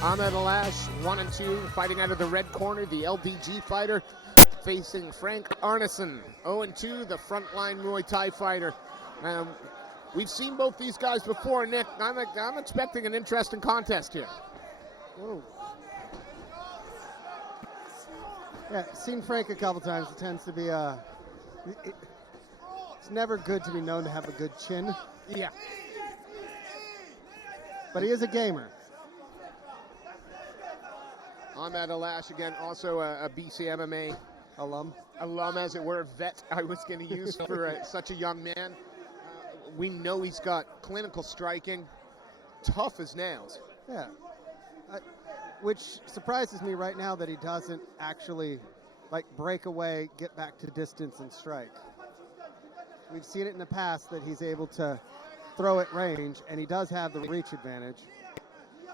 Ahmed Alash, 1 and 2, fighting out of the red corner, the LDG fighter, facing Frank Arnesen, 0 and 2, the frontline Muay Thai fighter. We've seen both these guys before, Nick. I'm expecting an interesting contest here. Whoa. Yeah, seen Frank a couple times. It tends to be it's never good to be known to have a good chin. Yeah. But he is a gamer. Ahmed Alash, again, also a BCMMA alum, as it were, vet I was going to use for such a young man. We know he's got clinical striking, tough as nails. Yeah, which surprises me right now that he doesn't actually break away, get back to distance and strike. We've seen it in the past that he's able to throw at range, and he does have the reach advantage.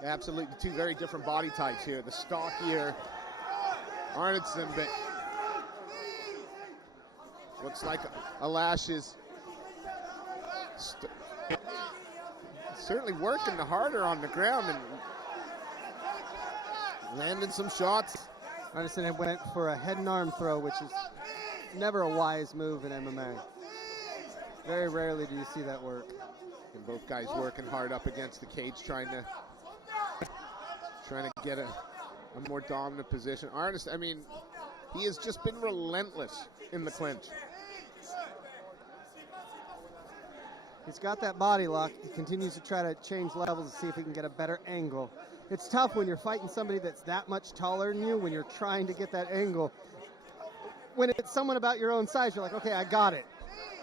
Absolutely, two very different body types here. The stockier Arnesen, but looks like Alash is certainly working the harder on the ground and landing some shots. Arnesen went for a head and arm throw, which is never a wise move in MMA. Very rarely do you see that work. And both guys working hard up against the cage, trying to get a more dominant position. Arnesen, I mean, he has just been relentless in the clinch. He's got that body lock. He continues to try to change levels to see if he can get a better angle. It's tough when you're fighting somebody that's that much taller than you, when you're trying to get that angle. When it's someone about your own size, you're like, okay, I got it.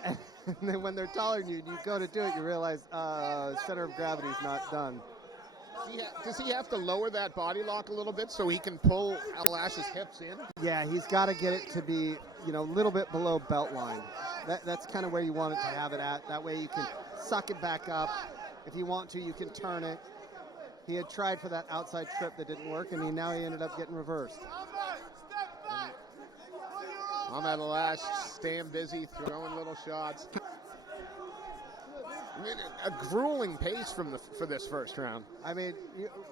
And then when they're taller than you, you go to do it, you realize center of gravity is not done. Does he have to lower that body lock a little bit so he can pull Alash's hips in? Yeah, he's got to get it to be, a little bit below belt line. That's kind of where you want it to have it at. That way you can suck it back up. If you want to, you can turn it. He had tried for that outside trip that didn't work, and now he ended up getting reversed. Ahmed Alash staying busy, throwing little shots. I mean, a grueling pace for this first round. I mean,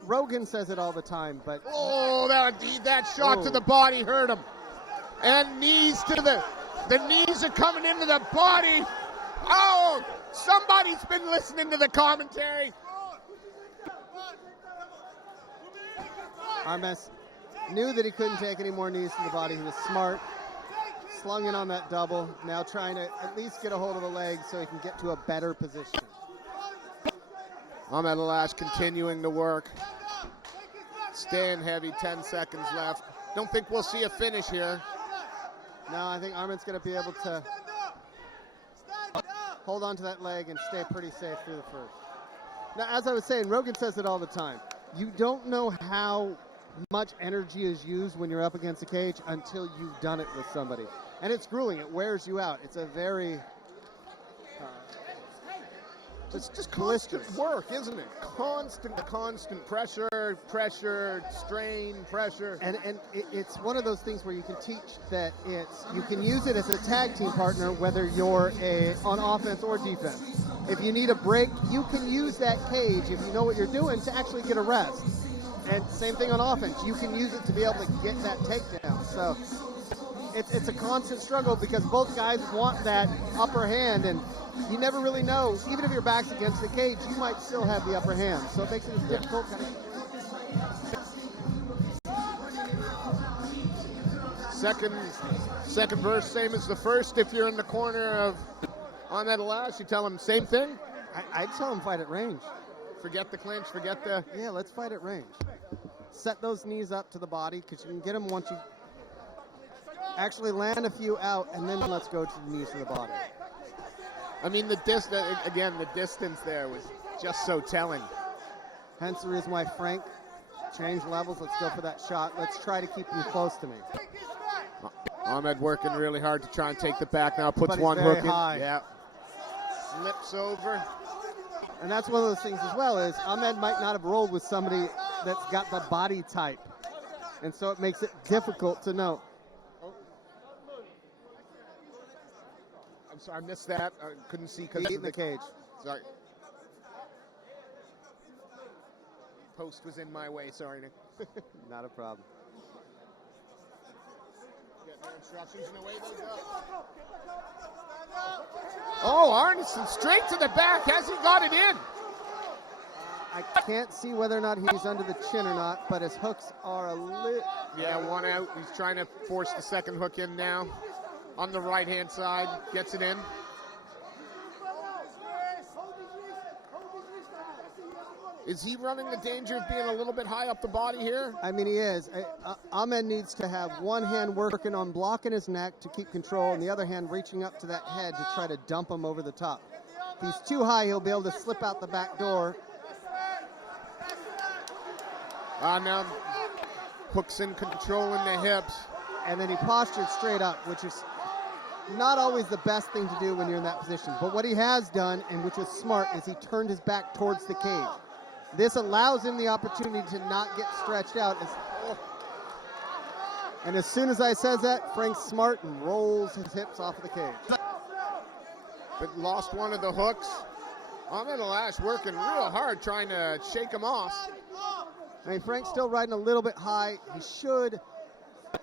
Rogan says it all the time, but... Oh, that shot to the body hurt him. And knees to the knees are coming into the body. Oh, somebody's been listening to the commentary. Arnesen knew that he couldn't take any more knees to the body. He was smart. Slung in on that double, now trying to at least get a hold of the leg so he can get to a better position. Ahmed Alash continuing to work. Staying heavy, 10 seconds left. Don't think we'll see a finish here. No, I think Armen's going to be able to hold on to that leg and stay pretty safe through the first. Now, as I was saying, Rogan says it all the time. You don't know how much energy is used when you're up against a cage until you've done it with somebody. And it's grueling. It wears you out. It's a very just constant work, isn't it? Constant pressure, strain, pressure. And it's one of those things where you can teach that you can use it as a tag team partner, whether you're on offense or defense. If you need a break, you can use that cage, if you know what you're doing, to actually get a rest. And same thing on offense. You can use it to be able to get that takedown. So it's a constant struggle because both guys want that upper hand, and you never really know. Even if your back's against the cage, you might still have the upper hand. So it makes it difficult. second verse, same as the first. If you're in the corner of Ahmed Alash, you tell him same thing? I'd tell him fight at range. Forget the clinch, forget the... Yeah, let's fight at range. Set those knees up to the body, because you can get them once you actually land a few out, and then let's go to the knees to the body. I mean, the distance there was just so telling. Hence the reason why Frank changed levels. Let's go for that shot. Let's try to keep him close to me. Ahmed working really hard to try and take the back now. Puts But one he's very hook in. high. Yeah. Slips over. And that's one of those things as well, is Ahmed might not have rolled with somebody that's got the body type. And so it makes it difficult to know. I'm sorry, I missed that. I couldn't see because in the cage. Sorry. Post was in my way, sorry, Nick. Not a problem. Get their instructions and away they go. Oh, Arnesen straight to the back. Has he got it in? I can't see whether or not he's under the chin or not, but his hooks are a little... Yeah, one out. He's trying to force the second hook in now. On the right-hand side, gets it in. Is he running the danger of being a little bit high up the body here? I mean, he is. Ahmed needs to have one hand working on blocking his neck to keep control, and the other hand reaching up to that head to try to dump him over the top. If he's too high, he'll be able to slip out the back door. Now hooks in, controlling the hips. And then he postured straight up, which is not always the best thing to do when you're in that position. But what he has done, and which was smart, is he turned his back towards the cage. This allows him the opportunity to not get stretched out. And as soon as I says that, Frank's smart and rolls his hips off of the cage. But lost one of the hooks. Ahmed Alash working real hard trying to shake him off. I mean, Frank's still riding a little bit high. He should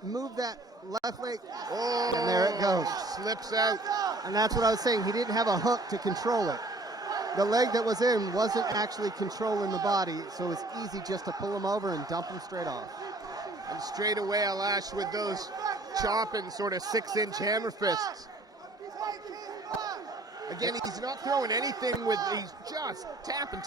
move that left leg. Oh, and there it goes. Slips out. And that's what I was saying. He didn't have a hook to control it. The leg that was in wasn't actually controlling the body, so it's easy just to pull him over and dump him straight off. And straight away, Alash with those chopping sort of 6-inch hammer fists. Again, he's not throwing anything with, he's just tapping.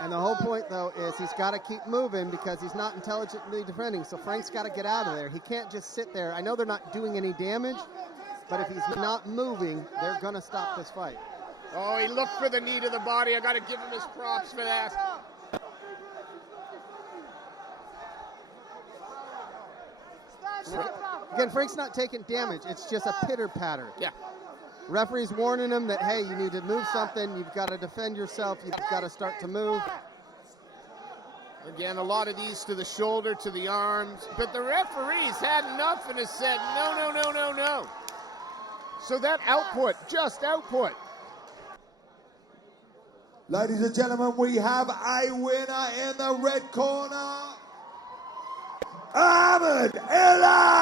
And the whole point, though, is he's got to keep moving because he's not intelligently defending, so Frank's got to get out of there. He can't just sit there. I know they're not doing any damage, but if he's not moving, they're going to stop this fight. Oh, he looked for the knee to the body. I got to give him his props for that. Again, Frank's not taking damage. It's just a pitter-patter. Yeah. Referee's warning him that, hey, you need to move something. You've got to defend yourself. You've got to start to move. Again, a lot of these to the shoulder, to the arms. But the referee's had enough and has said, no. So that output, just output. Ladies and gentlemen, we have a winner in the red corner, Ahmed Alash!